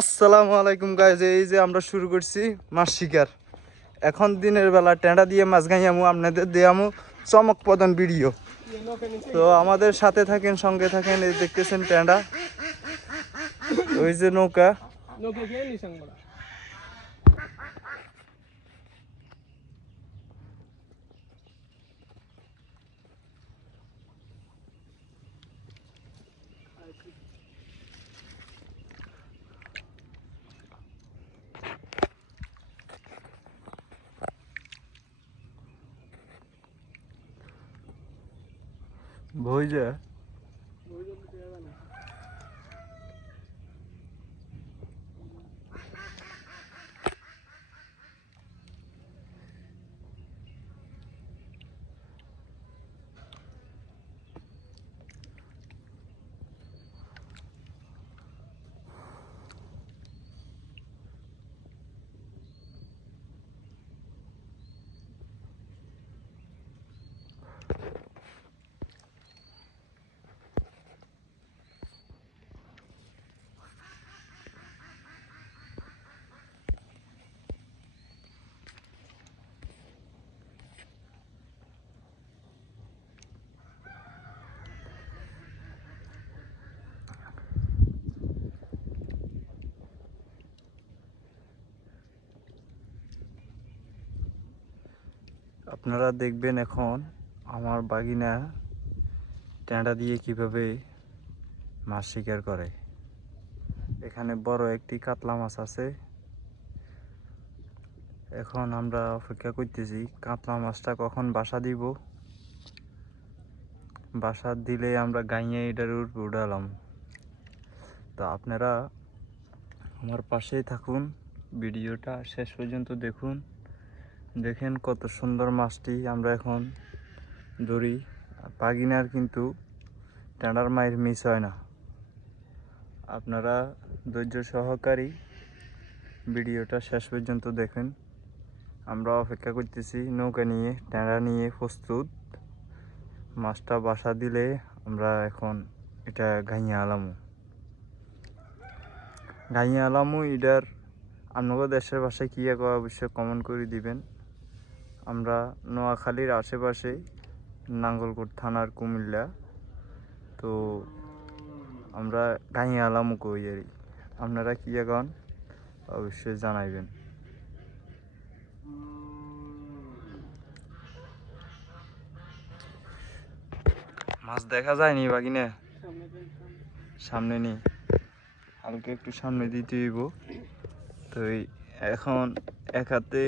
আসসালামু আলাইকুম গাইজ, এই যে আমরা শুরু করছি মাছ শিকার। এখন দিনের বেলা টেঁড়া দিয়ে মাছ গাইয়ামু, আপনাদের দেয়ামু চমক প্রদান ভিডিও। তো আমাদের সাথে থাকেন, সঙ্গে থাকেন। এই দেখতেছেন টেঁড়া, ওই যে নৌকা। ভই যায় আপনারা দেখবেন এখন আমার বাগিনা টেঁড়া দিয়ে কিভাবে মাছ শিকার করে। এখানে বড় একটি কাতলা মাছ আছে। এখন আমরা অপেক্ষা করতেছি কাতলা মাছটা কখন বাসা দিব। বাসা দিলে আমরা গাইয়ে এটার উপর উঠালাম। তো আপনারা আমার পাশেই থাকুন, ভিডিওটা শেষ পর্যন্ত দেখুন। দেখেন কত সুন্দর মাছটি আমরা এখন ধরি। বাগিনার কিন্তু টেঁড়ার মায়ের মিস হয় না। আপনারা ধৈর্য সহকারী ভিডিওটা শেষ পর্যন্ত দেখেন। আমরা অপেক্ষা করতেছি নৌকা নিয়ে, টেঁড়া নিয়ে প্রস্তুত। মাছটা বাসা দিলে আমরা এখন এটা ঘাইয়া আলামু এটার আপনাদের দেশের ভাষায় কী এক অবশ্যই কমেন্ট করে দিবেন। আমরা নোয়াখালীর আশেপাশে, নাঙ্গলকোট থানার কুমিল্লা। তো আমরা ঘাইয়া আলামু কই আর আপনারা কী এখন অবশ্যই জানাইবেন। মাছ দেখা যায়নি বাগিনে, সামনে নেই, হালকা একটু সামনে দিতে হইব। তো এখন এক হাতে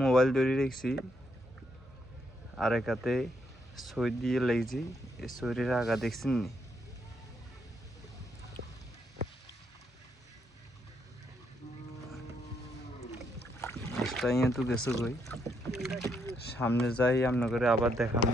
মোবাইল ধরে রেখেছি, আর এক হাতে ছই দিয়ে লেগেছি। এই ছইয়ের আগা দেখছেন নি? মাছটা ইয়ে তো গেছো কই, সামনে যাই আপনার করে আবার দেখাবো।